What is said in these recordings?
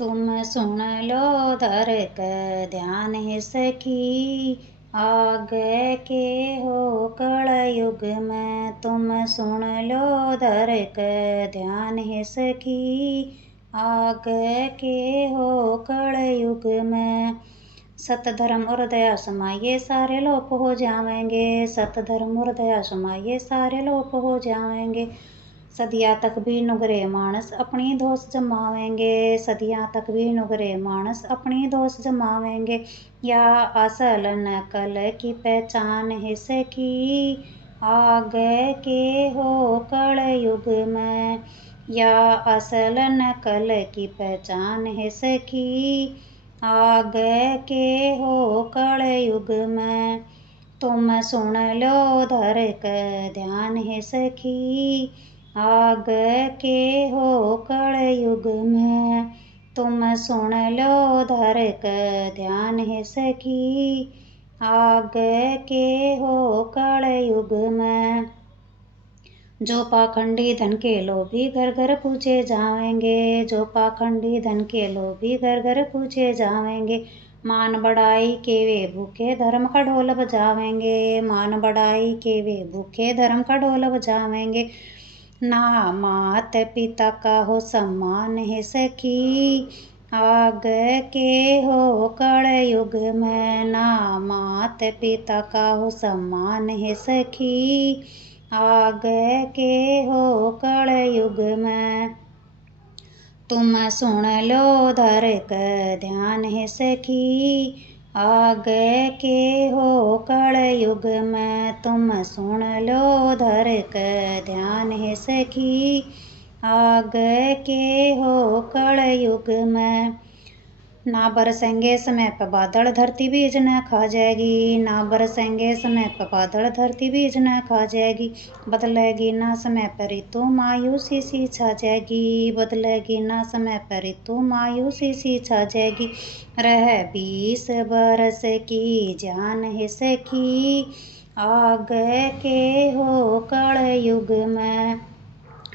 तुम सुन लो धर क ध्यान है सखी, आगे के हो कलयुग में। तुम सुन लो धर क ध्यान है सखी, आगे के हो कलयुग में। सत धर्म और दया समाये सारे लोप हो जाएंगे, सत धर्म और दया समाये सारे लोप हो जाएंगे। सदिया तक भी नुगरे मानस अपनी दोष जमावेंगे, सदिया तक भी नुगरे मानस अपनी दोष जमावेंगे। या असल नकल की पहचान है सखी, आगे के हो कलयुग में। या असल नकल की पहचान है सखी, आगे के हो कलयुग में। तुम सुन लो धर क ध्यान है सखी, आगे के हो कलयुग में। तुम सुन लो धर क ध्यान है सखी, आगे के हो कलयुग में। जो पाखंडी धन के लोभी घर घर पूछे जाएंगे, जो पाखंडी धन के लोभी घर घर पूछे जाएंगे। मान बढ़ाई के वे भूखे धर्म का ढोल बजावेंगे, मान बढ़ाई के वे भूखे धर्म का ढोल बजावेंगे। ना मात पिता का हो सम्मान है सखी, आगे के हो कलयुग में। ना मात पिता का हो सम्मान है सखी, आगे के हो कलयुग में। तुम सुन लो धर क ध्यान है सखी, आगे के हो कलयुग में। तुम सुन लो धर क ध्यान है सखी, आगे के हो कलयुग में। ना बरसेंगे समय पर बादल धरती बीज न खा जाएगी, ना बरसेंगे समय पर बादल धरती बीज न खा जाएगी। बदलेगी ना समय पर ऋतु मायूसी सी छा जाएगी, बदलेगी ना समय पर ऋतु मायूसी सी छा जाएगी। रह 20 बरस की जान है सखी, आगे के हो कलयुग में।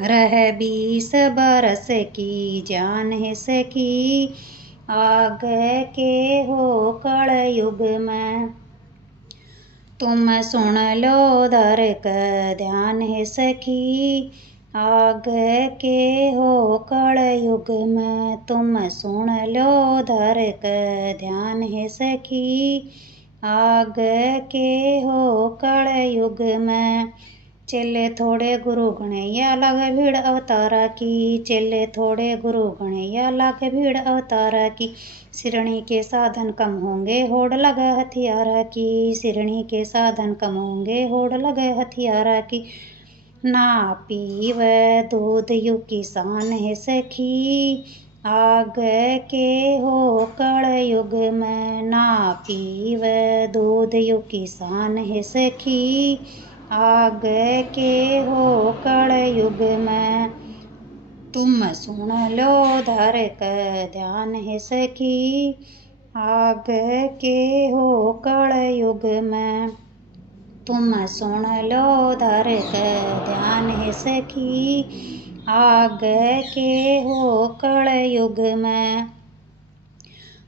रह 20 बरस की जान है सखी, आगे के हो कलयुग में। तुम सुन लो धर क ध्यान है सखी, आगे के हो कलयुग में। तुम सुन लो धर क ध्यान है सखी, आगे के हो कलयुग में। चेले थोड़े गुरु गणैया लागे भीड़ अवतारा की, चेले थोड़े गुरु गणैया लागे भीड़ अवतारा की। सिरणी के साधन कम होंगे होड़ लगे हथियारा की, सिरणी के साधन कम होंगे होड़ लगे हथियारा की। ना पीव दूध यु किसान है सखी, आगे के हो कलयुग में। ना पीव दूध यु किसान है सखी, आगे के हो कलयुग में। तुम सुन लो धर क ध्यान है सखी, आगे के हो कलयुग में। तुम सुन लो धर क ध्यान है सखी, आगे के हो कलयुग में।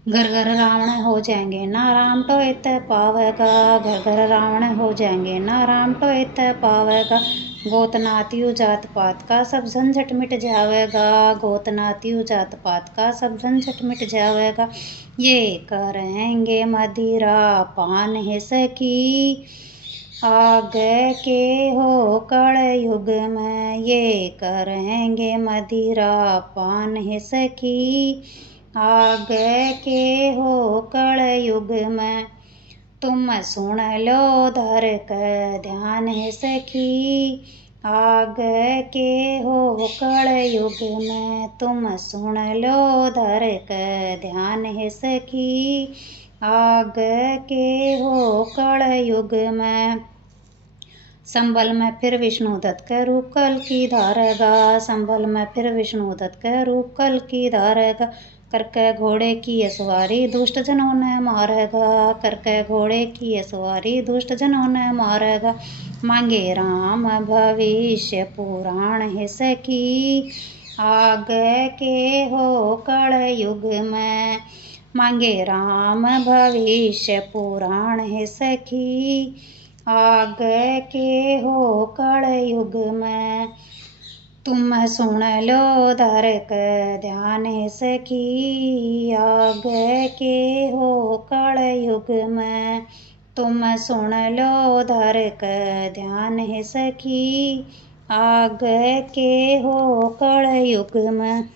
घर घर रावण हो जाएंगे ना राम तो इत पावेगा, घर घर रावण हो जाएंगे ना राम तो इत पावेगा। गोत नातियु जात पात का सब झंझट मिट जावेगा, गोत नातियु जात पात का सब झंझट मिट जावेगा। ये करेंगे मदिरा पान है सखी, आगे के हो कलयुग में। ये करेंगे मदिरा पान है सखी, आगे के हो कलयुग में। तुम सुन लो धर क ध्यान है सखी, आगे के हो कलयुग में। तुम सुन लो धर क ध्यान है सखी, आगे के हो कलयुग में। संभल में फिर विष्णु दत्त के रूप कल की धारेगा, संभल में फिर विष्णु दत्त के रूप कल की धारेगा। करके घोड़े की सवारी दुष्ट जनों ने मारेगा, करके घोड़े की सवारी दुष्ट जनों ने मारेगा। मांगे राम भविष्य पुराण है सखी, आगे के हो कलयुग में। मांगे राम भविष्य पुराण है सखी, आगे के हो कलयुग में। तुम सुन लो धरक ध्यान है सखी, आगे के हो कलयुग में। तुम सुन लो धरक ध्यान है सखी, आगे के हो कलयुग में।